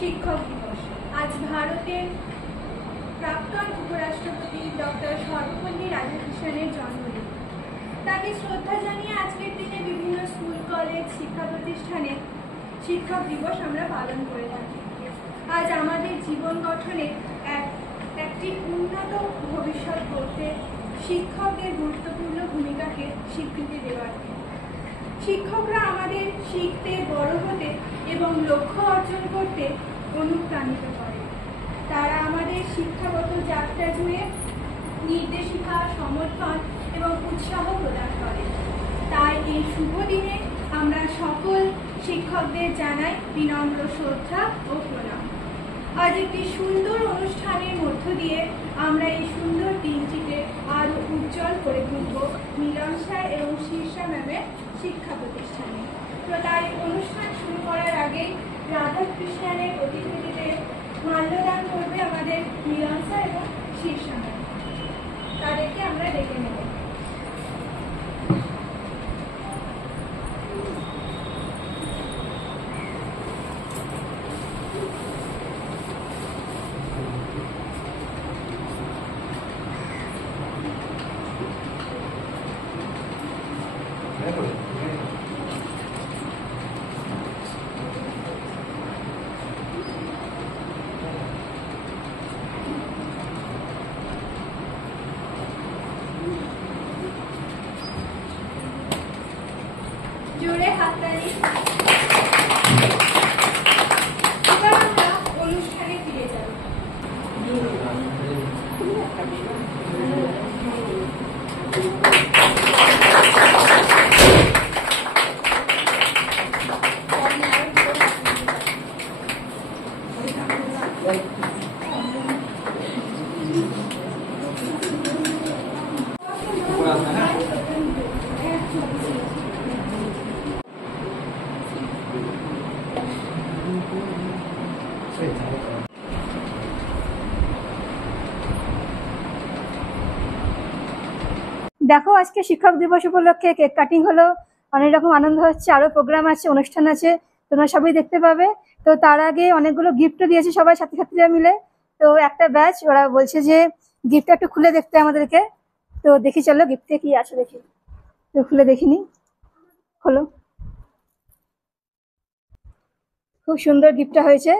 শিক্ষক দিবস। আজ ভারতের প্রাক্তন উপরাষ্ট্রপতি ডক্টর সর্বপল্লী রাধাকৃষ্ণনের জন্মদিন। তাকে শ্রদ্ধা জানিয়ে আজকের দিনে বিভিন্ন স্কুল, কলেজ, শিক্ষা প্রতিষ্ঠানে শিক্ষক দিবস আমরা পালন করে থাকি। আজ আমাদের জীবন গঠনে একটি উন্নত ভবিষ্যৎ গড়তে শিক্ষকদের গুরুত্বপূর্ণ ভূমিকাকে স্বীকৃতি দেওয়ার দিন। শিক্ষকরা আমাদের শিখতে, বড় হতে এবং লক্ষ্য অর্জন করতে অনুপ্রাণিত করে। তারা আমাদের শিক্ষাগত যাত্রা জুড়ে নির্দেশিকা, সমর্থন এবং উৎসাহ প্রদান করে। তাই এই শুভ দিনে আমরা সকল শিক্ষকদের জানাই বিনম্র শ্রদ্ধা ও প্রণাম। আজ একটি সুন্দর অনুষ্ঠানের মধ্য দিয়ে আমরা এই সুন্দর দিনটিকে আরও উজ্জ্বল করে তুলব মিলন স্যার এবং শীর্ষা ম্যামের শিক্ষা প্রতিষ্ঠানে। তো তাই অনুষ্ঠান শুরু করার আগেই রাধাকৃষ্ণনের অতিথিদের মাল্যদান করবে আমাদের মিলন স্যার এবং শীর্ষা ম্যাম। তাদেরকে আমরা ডেকে নেব। জোরে হাততালি। এবার আমরা অনুষ্ঠানে ফিরে যাব। দেখো, আজকে শিক্ষক দিবস উপলক্ষে কেক কাটিং হলো, অনেক রকম আনন্দ হচ্ছে, আরো প্রোগ্রাম আছে, অনুষ্ঠান আছে, তোমরা সবাই দেখতে পাবে। তো তার আগে অনেকগুলো গিফটও দিয়েছে সবাই ছাত্রছাত্রীরা মিলে। তো একটা ব্যাচ ওরা বলছে যে গিফটটা একটু খুলে দেখতে আমাদেরকে। তো দেখি, চলো গিফটে কি আছে দেখি। তো খুলে দেখিনি, খোলো। খুব সুন্দর গিফটটা হয়েছে,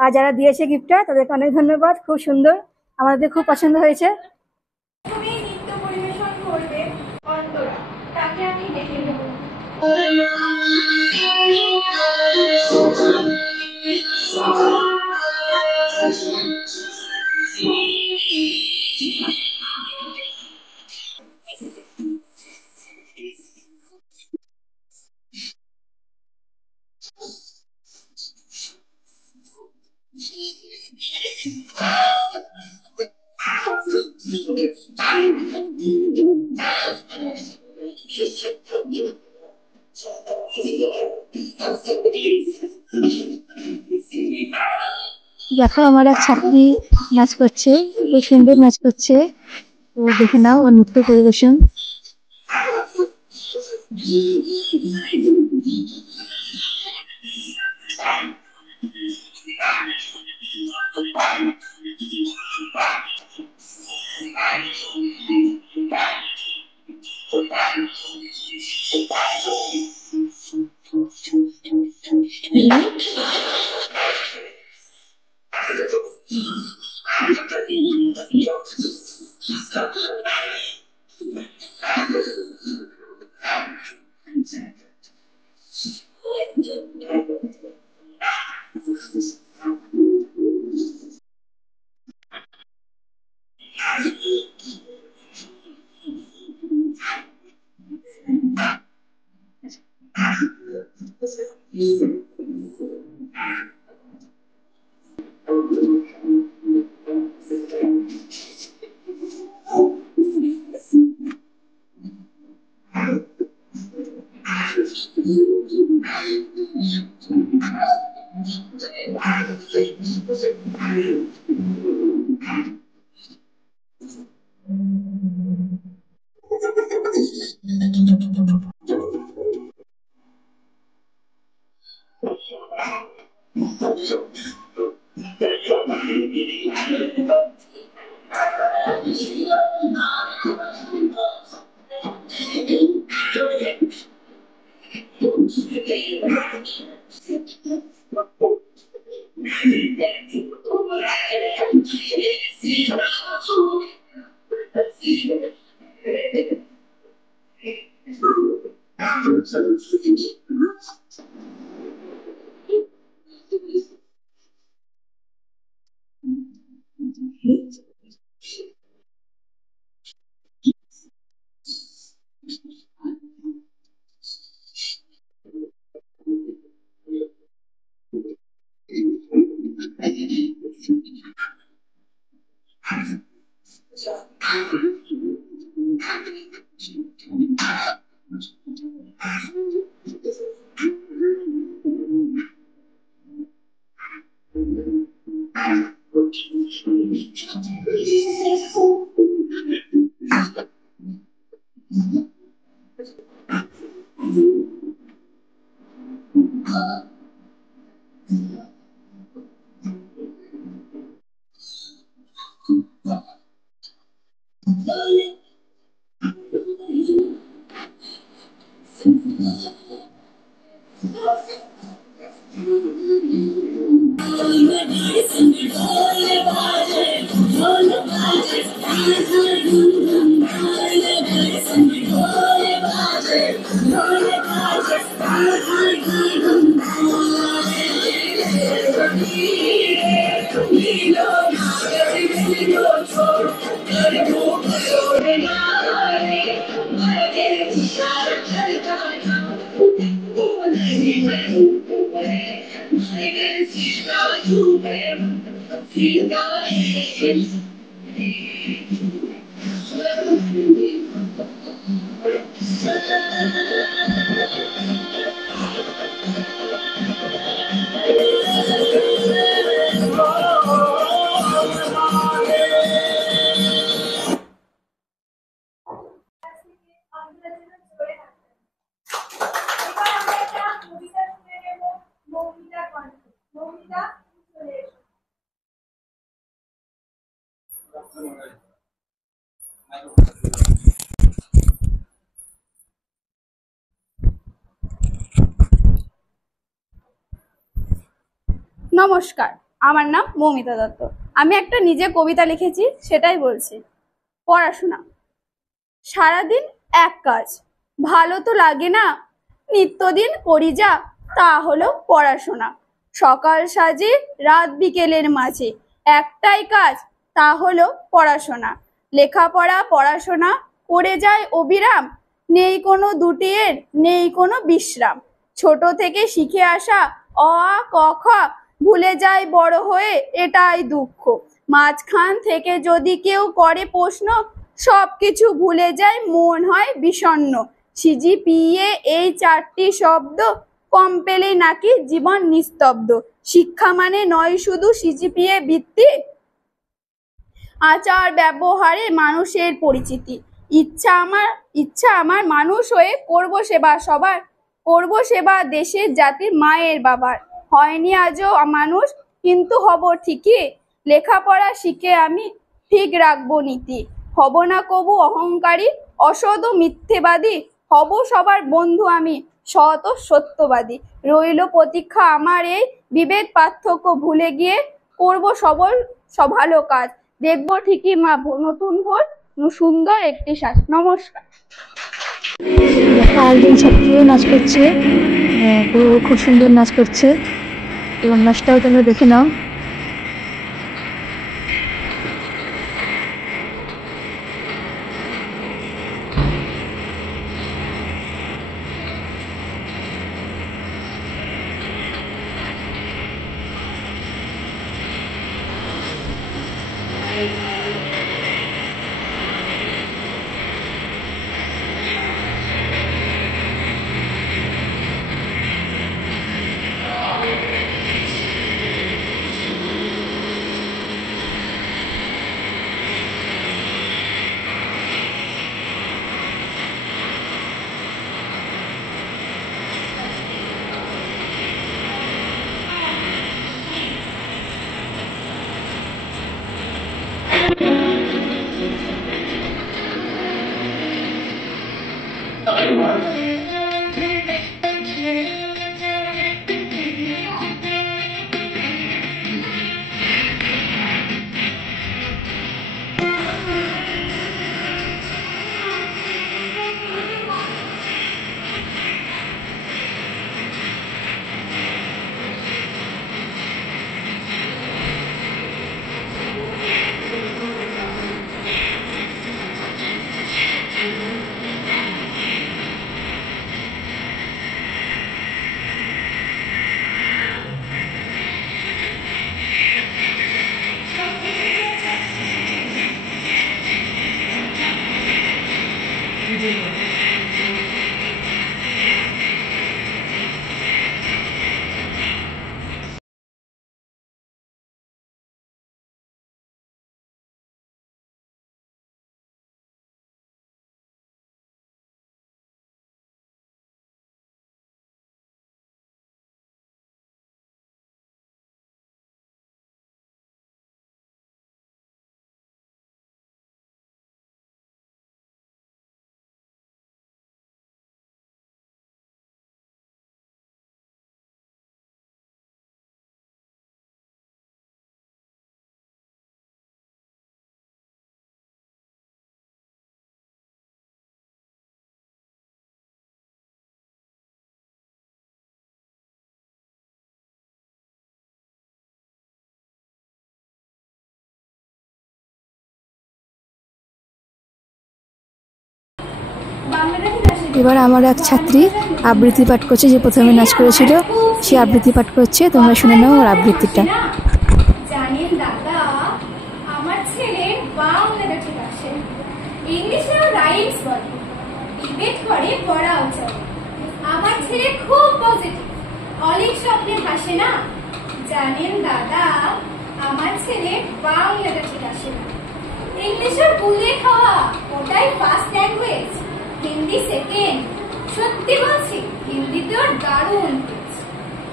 আর যারা দিয়েছে গিফটটা তাদেরকে অনেক ধন্যবাদ। খুব সুন্দর, আমাদের খুব পছন্দ হয়েছে। তুমি নৃত্য পরিবেশন করবে অন্তরা, তাকে আমি ডেকে নেব। দেখো, আমার এক ছাত্রী নাচ করছে, খুব সুন্দর নাচ করছে। তো দেখে নাও ওর নৃত্য পরিবেশন। নমস্কার, আমার নাম মৌমিতা দত্ত। আমি একটা নিজে কবিতা লিখেছি, সেটাই বলছি। পড়াশোনা। সারাদিন এক কাজ, ভালো তো লাগে না, নিত্যদিন করি যা তা হলো পড়াশোনা। সকাল সাজে রাত বিকেলের মাঝে একটাই কাজ, তা হলো পড়াশোনা। লেখাপড়া পড়াশোনা করে যায় অবিরাম, নেই কোনো দুটিয়ের নেই কোনো বিশ্রাম। ছোট থেকে শিখে আসা অ আ ক খ ভুলে যায় বড় হয়ে, এটাই দুঃখ। মাঝখান থেকে যদি কেউ করে প্রশ্ন, সবকিছু ভুলে যায়, মন হয় বিষণ্ণ। সিজিপিএ এই চারটি শব্দ কম পেলেই নাকি জীবন নিস্তব্ধ। শিক্ষা মানে নয় শুধু সিজিপিএ ভিত্তি, আচার ব্যবহারে মানুষের পরিচিতি। ইচ্ছা আমার মানুষ হয়ে করব সেবা সবার, করব সেবা দেশের জাতির মায়ের বাবার। হয়নি আজও মানুষ, কিন্তু হব ঠিকই। লেখাপড়া শিখে আমি ঠিক রাখবো নীতি। হব না কবু অহংকারী, অসৎ ও মিথ্যেবাদী। হব সবার বন্ধু আমি, সৎ ও সত্যবাদী। রইল প্রতীক্ষা আমার এই বিভেদ পার্থক্য ভুলে গিয়ে, করব সব ভালো কাজ। দেখবো ঠিকই মা নতুন ভোর, সুন্দর একটি সাজ। নমস্কার। আরেকজন ছাত্রীও নাচ করছে, ও খুব সুন্দর নাচ করছে এবং নাচটাও তোমরা দেখে নাও। এবার আমার এক ছাত্রী আবৃত্তি পাঠ করছে, যে প্রথমে নাচ করেছিল সে আবৃত্তি পাঠ করছে। তোমরা শুনে নাও ওর আবৃত্তিটা। জানেন দাদা, আমার ছেলে বাংলাটা ঠিক আছে, ইংলিশেও রাইটস বলে, ডিবেট করে পড়াও চলে। আমার ছেলে খুব পজিটিভ, অনেক স্বপ্নে ভাসে না। জানেন দাদা, আমার ছেলে বাংলাটা ঠিক আসে না, ইংলিশের বুলে খাওয়া ওটাই ফার্স্ট ল্যাঙ্গুয়েজ, হিন্দি সেকেন্ড। সত্যি বলছি, হিন্দিতেও দারুণ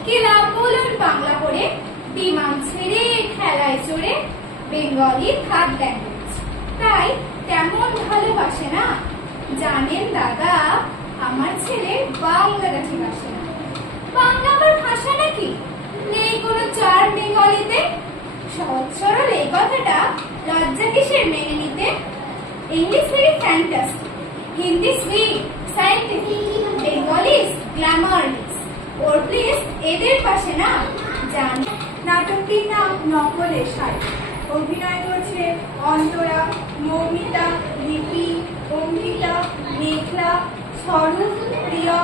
কি লাভ বলুন বাংলা পড়ে, বিমান ছেড়ে খেলায় চড়ে বেঙ্গলি থার্ড ল্যাঙ্গুয়েজ, তাই তেমন ভালোবাসে না। জানেন দাদা, আমার ছেলে বাংলাটা ঠিক আসে না। বাংলা আবার ভাষা নাকি? নেই কোনো চার বেঙ্গলিতে। সহজ সরল এই কথাটা লজ্জা কিসের মেনে নিতে? English very fantastic, Hindi sweet scientific, Bengali glamourless. Or please এদের পাশে না। জানি নাটকটির নাম নকলের শাড়ি। অভিনয় করছে অন্তরা, মৌমিতা, লিপি, অমৃতা, মেঘলা, স্বরূপ, প্রিয়,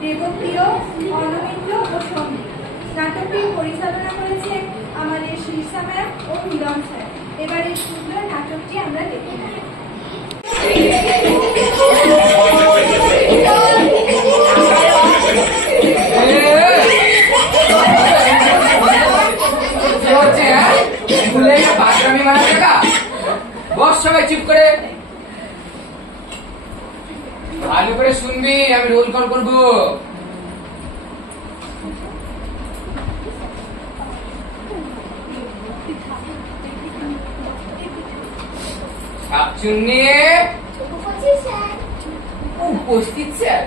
দেবপ্রিয়, অনমিত্র ও সন্দীপ। নাটকটি পরিচালনা করেছে আমাদের শীর্ষা ম্যাম ও মিলন স্যার। এবারে সুন্দর নাটকটি আমরা দেখে নেব। সবাই চুপ করে ভালো করে শুনবি, আমি রোল কল করবো। শাকচুন্নি উপস্থিত স্যার।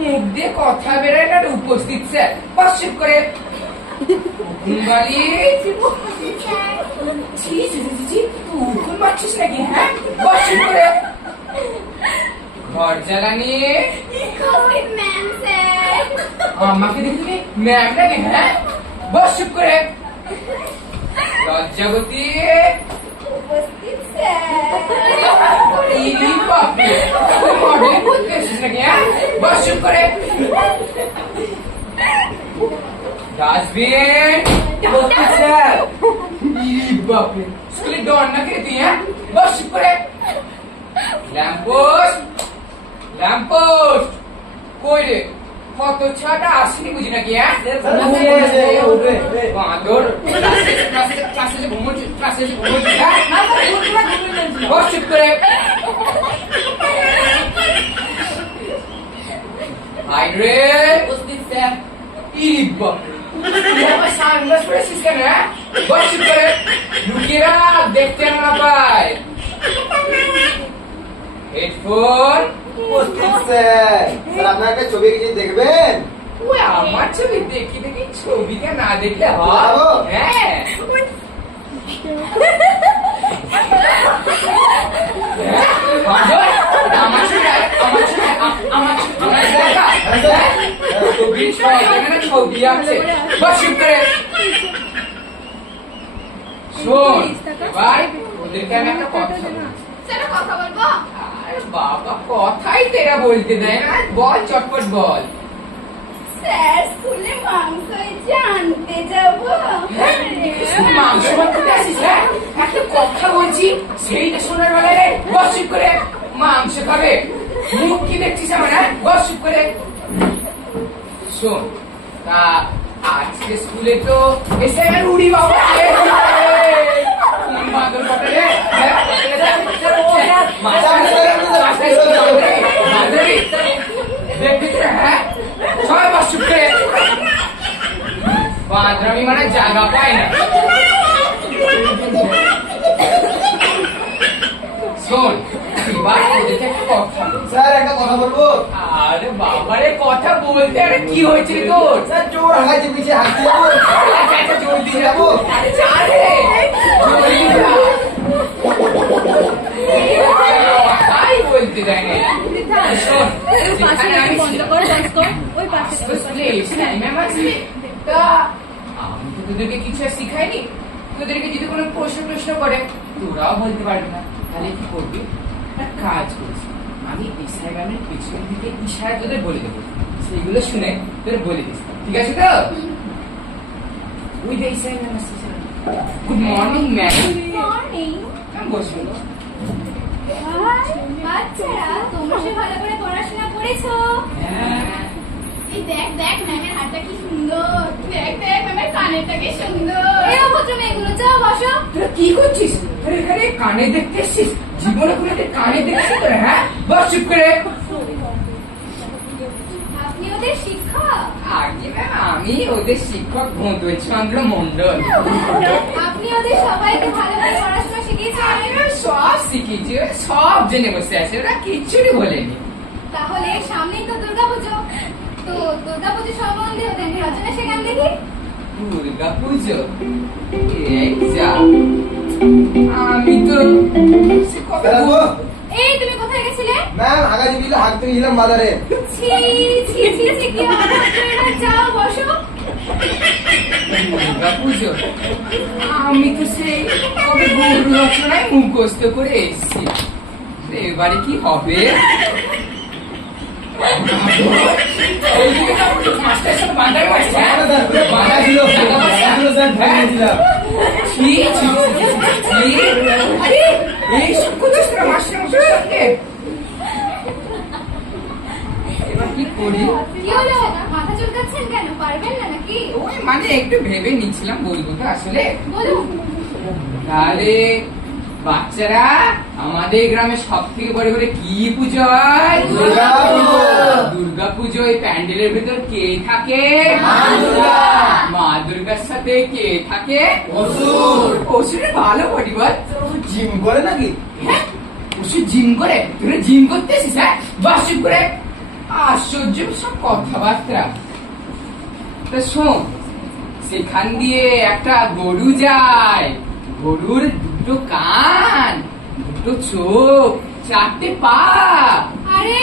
মুখ দিয়ে কথা বেরোয় না, উপস্থিত স্যার। বাস চুপ করে উকুন মারছিস নাকি? হ্যাঁ, বাস চুপ করে। ঘর জ্বালানি আমাকে দেখবি ম্যাম নাকি? হ্যাঁ, বাস চুপ করে। লজ্জাবতী ডাস্টবিন স্কুলের ডর না কে তুই? হ্যাঁ, বস চুপ করে। ল্যাম্পোস্ট ল্যাম্পোস্ট কই রে? কত ছাটা আসেনি বুঝি নাকি? হ্যাঁ, বাঁদর বস চুপ করে। হাইড্রে উপস্থিত স্যার। সানগ্লাস পরেছিস কেন? হ্যাঁ, বস চুপ করে। লুকিয়ে দেখতে না পায়। হেডফোন উপস্থিত স্যার। স্যার, আপনার একটা ছবি কিছু দেখবেন? ওই আমার ছবি দেখি দেখি ছবিটা না দেখলে হয়? হ্যাঁ, আমার ছবি ছবি আছে। বস চুপ করে। শোন, এবার ওদেরকে আমি একটা কথা বলবো। আরে বাবা, কথাই তেরা বলতে দেয় না। বল, চটপট বল। স্যার, স্কুলে মাংস আনতে যাবো। মাংস মাংসতে আসিস? হ্যাঁ, একটা কথা বলছি সেইটা শোনার বেলায় বস চুপ করে। মাংস খাবে? মুখ কি দেখছিস আমার? হ্যাঁ, বস চুপ করে। শোন, তা আজকে স্কুলে তো এসে উড়ি বাবা বাদর পটলে হ্যাঁ, সবাই বস চুপ করে। বাদরামি মানে জায়গা পায় না। শোন, এবার ওদেরকে একটা কথা। স্যার, একটা কথা বলবো। আরে বাবারে, কথা বলতে আরে কি হয়েছে তোর? স্যার, জোর হাঁকাইছে, পিছিয়ে হাঁটতে যাবো। জলদি যাবো। আরে যা রে, জলদি যা। তাই বলতে দেয় না। শোন, যেখানে আমি তা আমি তো তোদেরকে কিছু আর শিখাইনি। তোদেরকে যদি কোনো প্রশ্ন করে তোরাও বলতে পারবি না, তাহলে কি করবি? একটা কাজ করিস, আমি ইশারা গানের পিছন দিকে ইশারা তোদের বলে দেবো, সেইগুলো শুনে তোদের বলে দিস, ঠিক আছে তো? ওই যে ইশারা গান আসছে। Good morning ma'am. মর্নিং। বসুন। বাচ্চারা তোমরা সে ভালো করে পড়াশোনা করেছো? এই দেখ দেখ ম্যামের হাতটা কি সুন্দর, দেখ দেখ ম্যামের কানেরটা কি সুন্দর। এই অভদ্র মেয়েগুলো, যাও বসো। তোরা কি করছিস? আরে এখানে কানে দেখতে এসছিস? জীবনে কোনোদিন কানে দেখছিস তোরা? হ্যাঁ, বস চুপ করে। আপনি ওদের শিক্ষক? আগে ম্যাম আমি ওদের শিক্ষক ভূতচন্দ্র মন্ডল। আপনি ওদের সবাইকে ভালো করে পড়াশোনা শিখিয়েছেন? আমি সব শিখেছি, ওরা সব জেনে বসে আছে, ওরা কিচ্ছুই বলেনি। তাহলে সামনেই তো দুর্গাপুজো, তো দুর্গাপুজো সম্বন্ধে ওদের রচনা শেখান দেখি। দুর্গা পুজো? এই যা, আমি তো সে কবে এই তুমি কোথায় গেছিলে? ম্যাম হাগাজি বিলে হাঁটতে গেছিলাম বাজারে। ছি ছি ছি ছি, কি অভদ্র, যাও বসো। দুর্গা পুজো? আমি তো সেই কবে গরু রচনায় মুখস্থ করে এসেছি, এবারে কি হবে? মাস্টার সাথে বাঁধাই মারছে, হ্যাঁ? বাধা ছিল, স্যার ভুলে গেছিলাম। কি? আরে এইসব করছিস তোরা মাস্টার মশাইয়ের সঙ্গে? এবার কি করি? কি হলো, মাথা চুলকাচ্ছেন কেন? পারবেন না নাকি? ওই মানে একটু ভেবে নিচ্ছিলাম বলবো তো আসলে। বলুন। তাহলে বাচ্চারা, আমাদের গ্রামে সব থেকে বড় করে কি পুজো হয়? দুর্গা পুজো। এই প্যান্ডেলের ভিতর কে থাকে? মা দুর্গার সাথে কে থাকে? অসুর। ভালো বডি বল। জিম করে নাকি? হ্যাঁ, অসুর জিম করে? তোরা জিম করতে এসিস? হ্যাঁ, বাস চুপ করে। আশ্চর্য সব কথাবার্তা। তা শোন, সেখান দিয়ে একটা গরু যায়, গরুর দুটো কান, দুটো চোখ, চারটে পা। আরে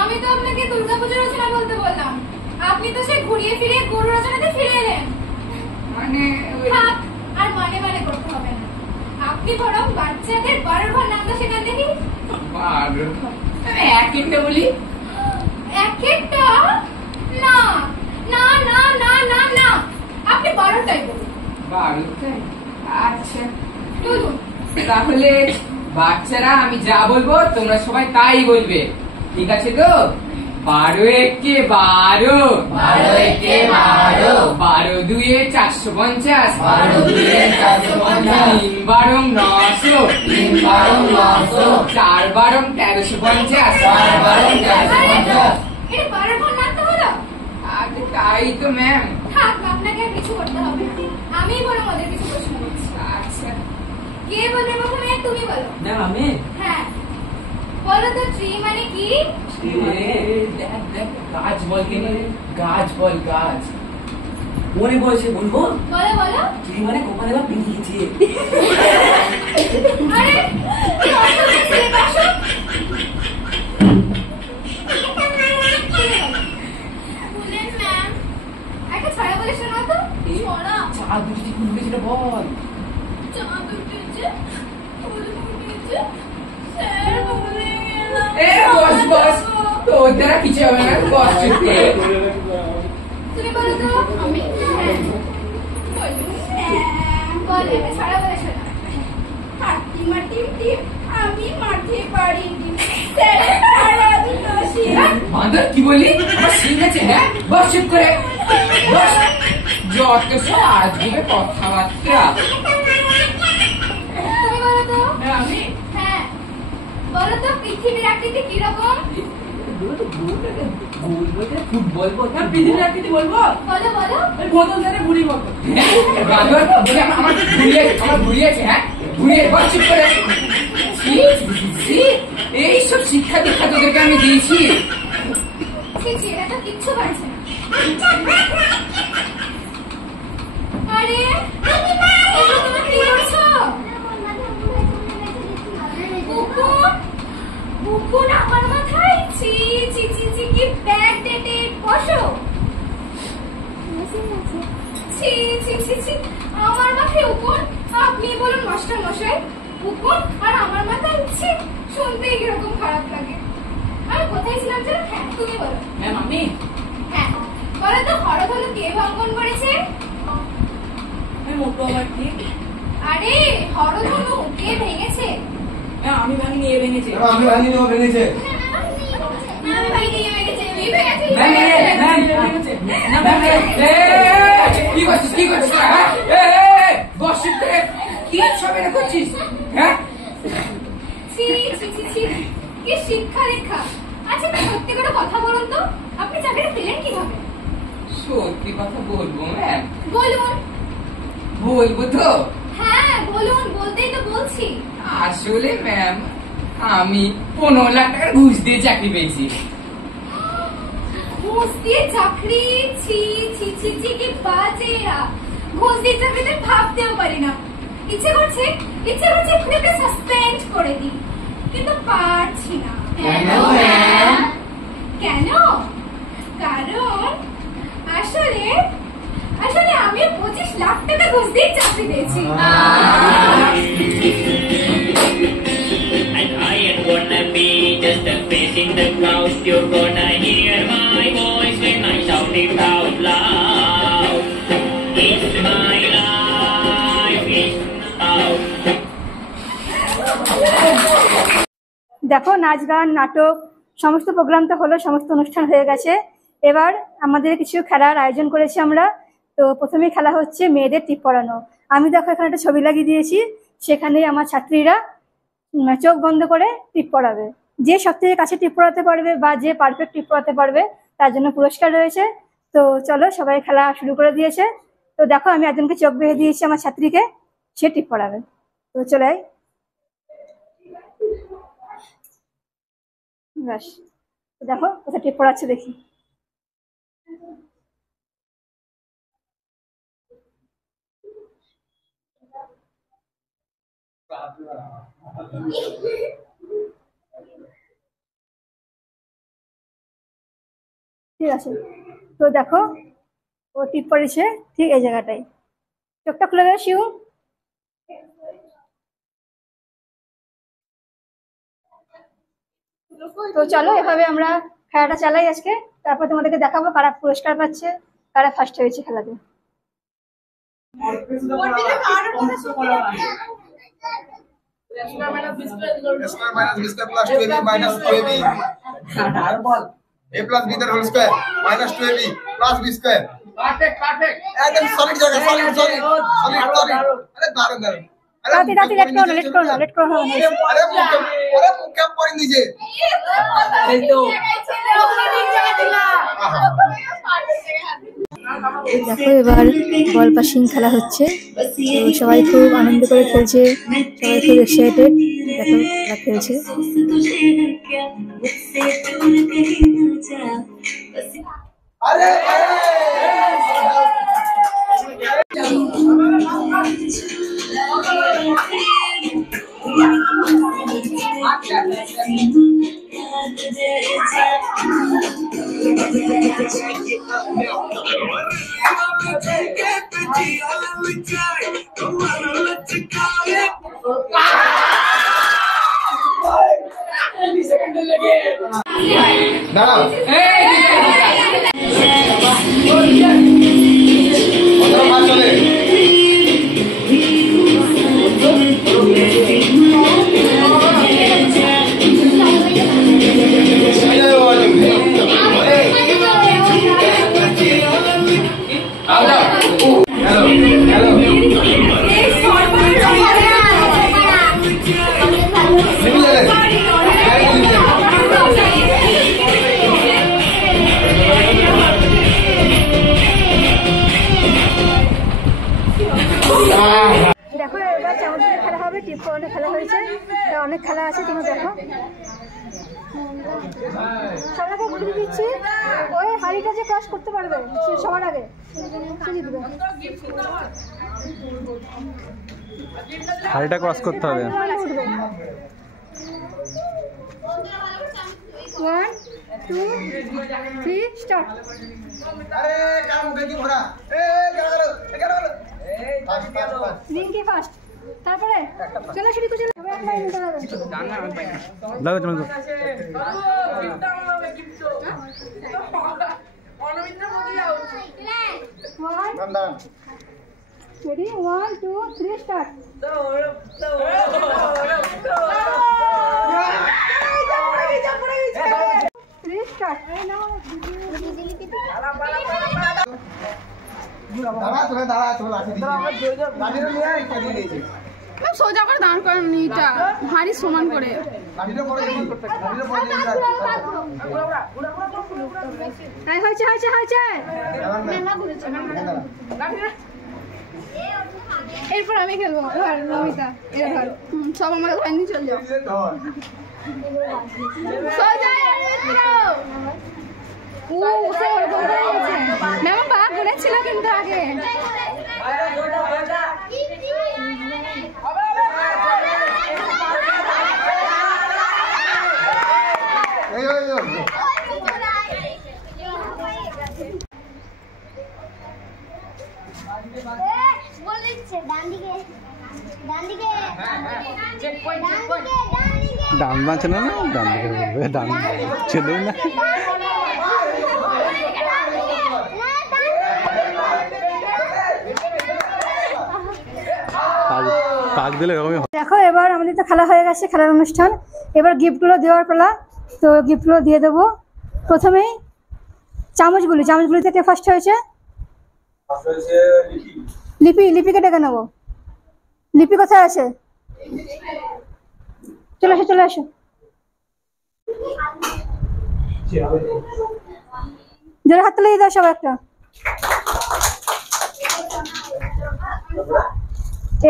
আমি তো আপনাকে দুর্গাপুজো রচনা বলতে বললাম, আপনি তো সে ঘুরিয়ে ফিরিয়ে গরু রচনাতে ফিরে এলেন। মানে থাক, আর মানে মানে করতে হবে না। আপনি বরং বাচ্চাদের 12 ঘর নামটা শেখান দেখি। এক একটা বলি। এক একটা? না না না না না না, আপনি 12টাই বলুন। 12টাই? আচ্ছা বলুন। তাহলে বাচ্চারা আমি যা বলবো তোমরা সবাই তাই বলবে, ঠিক আছে তো? 12 একে 12, 12 একে 12, 12 দুয়ে 450, 12 দুয়ে 450, 3 বারং 900, 3 বারং 900, 4 বারং 1350, 4 বারং 1350। এটা 12 ঘর নামতে হলো? আচ্ছা তাই তো ম্যাম। থাক, আপনাকে আর কিছু করতে হবে না, আমি বরং ওদের কিছু প্রশ্ন করছি। আচ্ছা কে বলবে প্রথমে? তুমি বলো। ম্যাম আমি হ্যাঁ বলো তো, ট্রি মানে কি? দেখ দেখ, গাছ বল কেন? গাছ বল, গাছ। মনে পড়েছে, বলবো? বলো বলো। তুই মানে কপালে বা পিঁধে গেছে। আরে বসো। বলেন ম্যাম, একটা ছড়া বলে শোনাও তো। ছড়া? চা দুটি খুলবে সেটা বল। চাঁদ উঠেছে, ফুল ফুটেছে, স্যার ভুলে গেলাম। এ বস বস, তোর দ্বারা কিছু হবে না, বস চুপ করে। তুমি বলো তো। আমি? হ্যাঁ বলুন। বল, একটা ছড়া বলে শোনাও। হাতি মাটি টিপ, আমি মাঠে পারি ডিম, স্যারের ছড়া দুটো শিব। বাঁদর কি বলি? আমার সিং আছে, হ্যাঁ? বস চুপ করে, বস। যত সব আজগুবে কথাবার্তা। তুমি বলো তো। আমি হ্যাঁ বলো তো, পৃথিবীর আকৃতি কিরকম? ফুটবল বলতাম। পৃথিবীর আকৃতি বলবো? বলো বলো। ওই বোতল থেকে বুড়ি মতো। বাঁদর বলে আমার ভুড়ি আছে, হ্যাঁ? ভুড়ি, বস চুপ করে। ছি, ছি, এইসব শিক্ষা দীক্ষা তোদেরকে আমি দিয়েছি। ঠিক, এরা তো কিচ্ছু পারছে না। আরে এগুলো তোমরা কি করছো? বুকুন, বুকুন আমার মাথায়। ছি ছি ছি ছি, কি ব্যাড ডেটেড। বসো। ছি ছি ছি ছি, আমার মাথায় উকুন? আপনি বলুন মাস্টার মশাই, উকুন আর আমার মাথায়? ছি, শুনতেই কিরকম খারাপ লাগে। কোথায় ছিলাম যেন? হ্যাঁ তুমি বলো। ম্যাম আমি হ্যাঁ বলো তো, হরধনু কে ভঙ্গন করেছে? ম্যাম ওটো আবার কি? আরে হরধনু কে ভেঙেছে? ম্যাম আমি ভাঙিনি, এ ভেঙেছে। আমি ভাঙিনি, ও ভেঙেছে। আমি ভাইকে ইয়ে ভেঙেছে, এই ভেঙেছে, এই ম্যাম, ভেঙেছে। ম্যাম, না, ম্যাম, কি করছিস, কি করছিস তোরা, হ্যাঁ? gossip করে কি সব এটা করছিস, হ্যাঁ? ছি ছি ছি ছি, কি শিক্ষা দীক্ষা। আচ্ছা একটা সত্যি করে কথা বলুন তো, আপনি চাকরিটা পেলেন কিভাবে? সত্যি কথা বলবো ম্যাম, বলুন। বলবো তো? হ্যাঁ বলুন, বলতেই তো বলছি। আসলে ম্যাম আমি 15 লাখ টাকার ঘুষ দিয়ে চাকরি পেয়েছি। ঘুষ দিয়ে চাকরি? ছি ছি ছি ছি, কি বাজে এরা। ঘুষ দিয়ে চাকরিতে ভাবতেও পারি না। ইচ্ছে করছে এক্ষুনি সাসপেন্ড করে দিই, কিন্তু পারছি না। কেন ম্যাম? কেন? কারণ আসলে আমি 25 লাখ টাকা ঘুষ দিয়ে চাকরি পেয়েছি। And I am gonna be just a face in the crowd. You're gonna hear my voice when I shout it out loud. It's my life, it's out. দেখো নাচ গান নাটক সমস্ত প্রোগ্রাম তো হলো, সমস্ত অনুষ্ঠান হয়ে গেছে। এবার আমাদের কিছু খেলার আয়োজন করেছি আমরা। তো প্রথমে খেলা হচ্ছে মেয়েদের টিপ পরানো। আমি দেখো এখানে একটা ছবি লাগিয়ে দিয়েছি, সেখানে আমার ছাত্রীরা চোখ বন্ধ করে টিপ পরাবে। যে সবথেকে কাছে টিপ পরাতে পারবে বা যে পারফেক্ট টিপ পরাতে পারবে তার জন্য পুরস্কার রয়েছে। তো চলো সবাই খেলা শুরু করে দিয়েছে। তো দেখো আমি একজনকে চোখ বেঁধে দিয়েছি আমার ছাত্রীকে, সে টিপ পরাবে। তো চলে আয়। ব্যাস, দেখো কোথায় টিপ পড়াচ্ছে দেখি। ঠিক আছে, তো দেখো ও টিপ পড়েছে ঠিক এই জায়গাটায়। চোখটা খুলে গেল শিউ। তো চলো এভাবে আমরা খেলাটা চালাই আজকে, তারপর তোমাদেরকে দেখাবো কারা পুরস্কার পাচ্ছে, কারা ফার্স্ট হয়েছে খেলাতে। A plus B that whole square minus 2ab plus b square. Perfect. একদম সলিড জায়গা, সলিড। আরে দারুণ। রাতে লেট করো না। আরে মুখে পড়ে নিজে। এই তো দেখো এবার বল পাসিং খেলা হচ্ছে। তো সবাই খুব আনন্দ করে খেলছে, সবাই খুব এক্সাইটেড। দেখো খেলা খেলছে। আরে দাঁড়াও, চলে দেখো এবার চামচের খেলা হবে, টিপ পরানো খেলা হয়েছে। তা অনেক খেলা আছে, তোমরা দেখো। সবাইকে বলে দিচ্ছি, ওই হাড়িটা যে ক্রস করতে পারবে সে সবার আগে সে জিতবে। হাড়িটা ক্রস করতে হবে। উঠবে 1 2 3 স্টার্ট। আরে কার মুখে কি ভরা? এ গেল। রিঙ্কি ফার্স্ট। তারপরে চলো শুরু করে চলো এক লাইন দাঁড়াবে দাও চলো Ready? 1, 2, 3, start. Three, start. দাঁড়া তোরা লাঠি দিচ্ছি লাঠিটা নিয়ে আয় কাজে নিয়েছি সোজা করে দাঁড় করেন এটা হাড়ি সমান করে লাঠিটা পরে লাঠিটা পরে হয়েছে এরপর আমি খেলবো নমিতা এরা ধর সব আমাকে ধরে নিয়ে চল যাও সোজা ম্যাম পা ঘুরেছিল কিন্তু আগে ডান বাঁচে না ডান দিকে বলবে ডান ছেলেই না পাক দিলে এরকমই দেখো এবার আমাদের তো খেলা হয়ে গেছে খেলার অনুষ্ঠান এবার গিফটগুলো দেওয়ার পালা তো গিফটগুলো দিয়ে দেবো প্রথমেই চামচগুলি থেকে ফার্স্ট হয়েছে লিপিকে ডেকে নেবো লিপি কোথায় আছে চলে আসো জোরে হাত তালি দাও সব একটা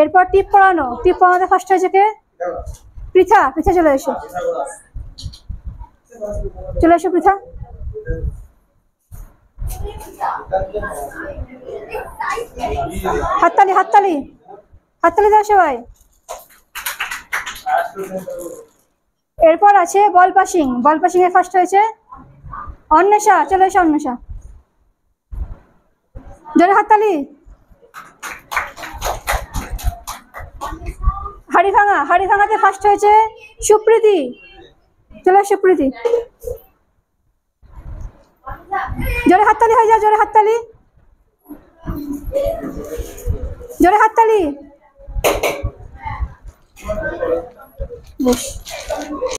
এরপর টিপ পড়ানোতে ফার্স্ট হয়েছে কে পৃথা চলে এসো পৃথা হাততালি দাও সবাই এরপর আছে বল পাসিং এ ফার্স্ট হয়েছে অন্বেষা চলে এসো অন্বেষা জোরে হাততালি হাড়ি ভাঙাতে ফার্স্ট হয়েছে সুপ্রীতি চলে সুপ্রীতি জোরে হাততালি হয়ে যাও জোরে হাততালি বেশ